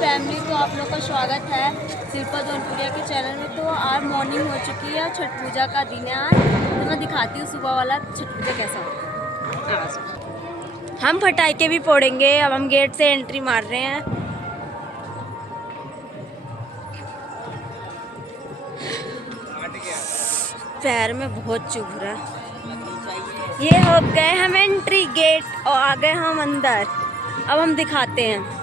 Family, तो आप लोग का स्वागत है शिल्पा जौनपुरिया के चैनल में। तो आज मॉर्निंग हो चुकी है, छठ पूजा का दिन है आज। तो मैं दिखाती हूँ सुबह वाला छठ पूजा कैसा होता है। हम फटाके भी फोड़ेंगे। अब हम गेट से एंट्री मार रहे हैं। पैर में बहुत चुभ रहा है। ये हो गए हम एंट्री गेट और आ गए हम अंदर। अब हम दिखाते हैं।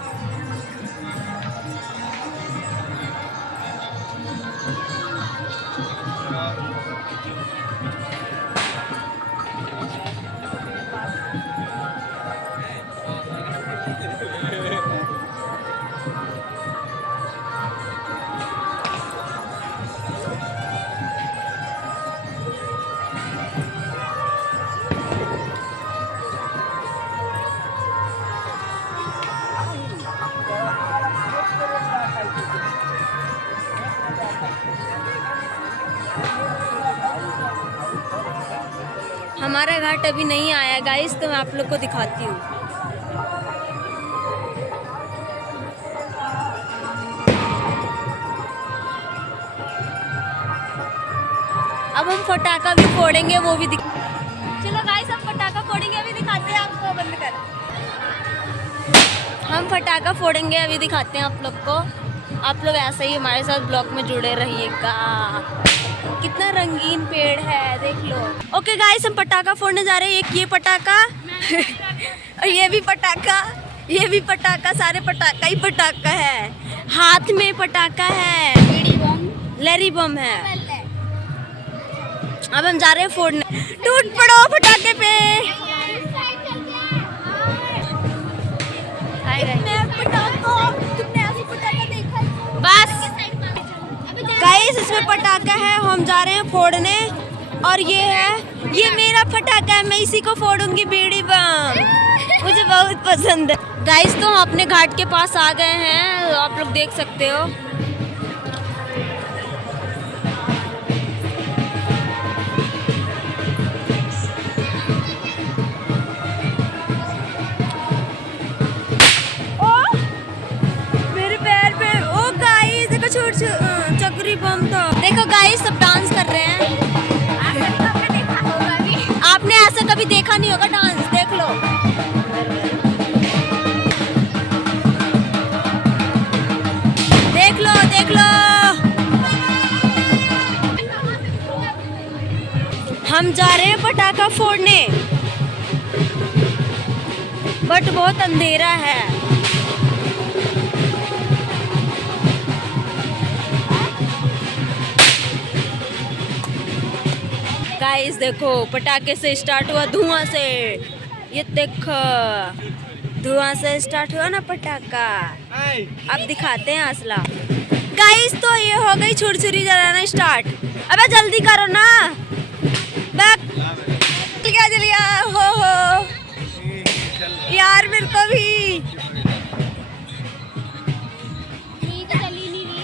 हमारा घाट अभी नहीं आया गाइस, तो मैं आप लोग को दिखाती हूँ। अब हम पटाखा भी फोड़ेंगे, वो भी चलो गाइस, हम पटाखा फोड़ेंगे, अभी दिखाते हैं आपको। बंद कर। हम पटाखा फोड़ेंगे, अभी दिखाते हैं आप लोग को। आप लोग ऐसे ही हमारे साथ ब्लॉग में जुड़े रहिएगा। कितना रंगीन पेड़ है, देख लो। ओके गाइस, हम पटाखा फोड़ने जा रहे हैं। एक ये पटाखा और ये भी पटाखा, ये भी पटाखा। सारे पटाखा ही पटाखा है। हाथ में पटाखा है, लेरी बम है। अब हम जा रहे हैं फोड़ने। टूट पड़ो पटाखे पे। बस गाइस, इसमें पटाखा है, हम जा रहे हैं फोड़ने। और ये है, ये मेरा पटाखा है, मैं इसी को फोड़ूंगी, बीड़ी बम। मुझे बहुत पसंद है गाइस। तो हम अपने घाट के पास आ गए हैं, आप लोग देख सकते हो। चक्री बम था। देखो गाइस, सब डांस कर रहे हैं। आपने ऐसा कभी देखा नहीं होगा डांस, देख लो। देख लो, देख लो। हम जा रहे हैं पटाखा फोड़ने, बट बहुत अंधेरा है। गाइस देखो, पटाखे से स्टार्ट हुआ, धुआं से। ये देखो, धुआं से स्टार्ट हुआ ना पटाखा। अब दिखाते हैं असला। गाइस, तो ये हो गई छुरछुरी जलाना स्टार्ट। अबे जल्दी करो ना। जलिया हो यार, मेरे को भी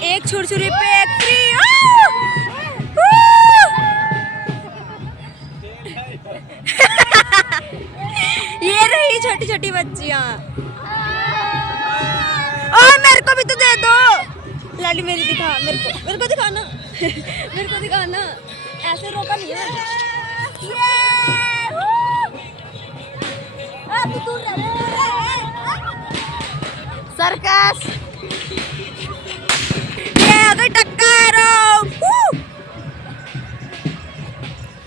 एक छुरछुरी पे एक फ्री। ये रही छोटी छोटी बच्चियां। और मेरे को भी तो दे दो। लाली मेरी दिखा, मेरे को दिखाना। मेरे को दिखाना। ऐसे रोका नहीं है। सर्कस।